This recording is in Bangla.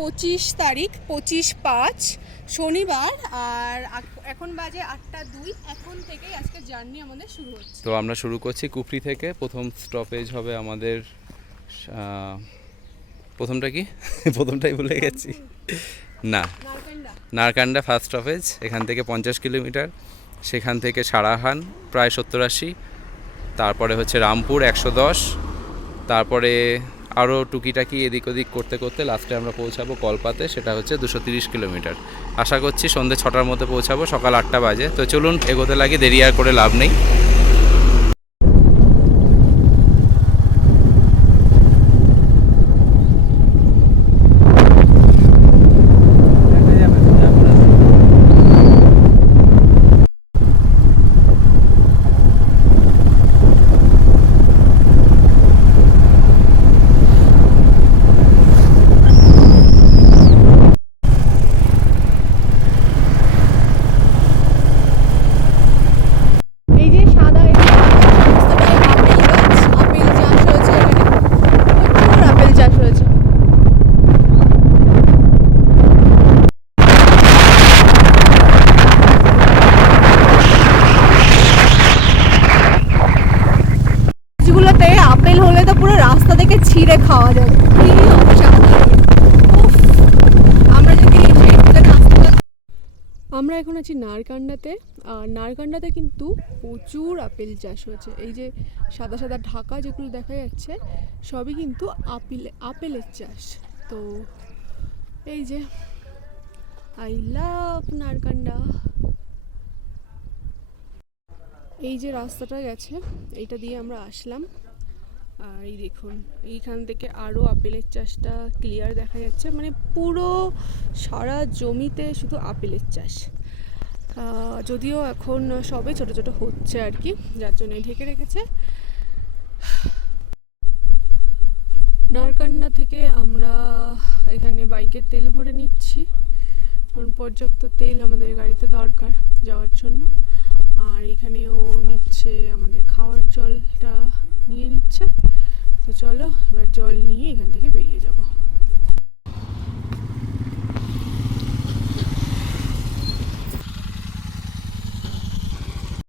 25 তারিখ, 25/5 শনিবার। আর এখন বাজে 8টা 2। এখন থেকেই আজকে জার্নি আমাদের শুরু হচ্ছে। তো আমরা শুরু করছি কুফরি থেকে। প্রথম স্টপেজ হবে আমাদের প্রথমটা কি প্রথমটাই ভুলে গেছি, না নারকান্ডা ফার্স্ট স্টপেজ। এখান থেকে 50 কিলোমিটার, সেখান থেকে সারাহান প্রায় 70-80, তারপরে হচ্ছে রামপুর 110, তারপরে আরও টুকিটাকি এদিক ওদিক করতে করতে লাস্টে আমরা পৌঁছাবো কলপাতে, সেটা হচ্ছে 230 কিলোমিটার। আশা করছি সন্ধ্যে 6টার মধ্যে পৌঁছাবো, সকাল 8টা বাজে। তো চলুন এগোতে লাগি, দেরি আর করে লাভ নেই। আপেল হলে তো পুরো রাস্তা থেকে ছিঁড়ে খাওয়া যাবে। আমরা এখন আছি নারকান্ডাতে। আর নারকান্ডাতে কিন্তু প্রচুর আপেল চাষ হয়েছে। এই যে সাদা সাদা ঢাকা যেগুলো দেখা যাচ্ছে সবই কিন্তু আপেলের চাষ। তো এই যে আই লাভ নারকান্ডা। এই যে রাস্তাটা গেছে এইটা দিয়ে আমরা আসলাম। আর এই দেখুন এইখান থেকে আরও আপেলের চাষটা ক্লিয়ার দেখা যাচ্ছে, মানে পুরো সারা জমিতে শুধু আপেলের চাষ। যদিও এখন সবে ছোট ছোট হচ্ছে আর কি, যার জন্য ঢেকে রেখেছে। নারকান্ডা থেকে আমরা এখানে বাইকের তেল ভরে নিচ্ছি, কারণ পর্যাপ্ত তেল আমাদের গাড়িতে দরকার যাওয়ার জন্য। আর এখানেও নিচ্ছে আমাদের খাওয়ার জলটা নিয়ে নিচ্ছে। তো চলো এবার জল নিয়ে এখান থেকে বেরিয়ে যাব।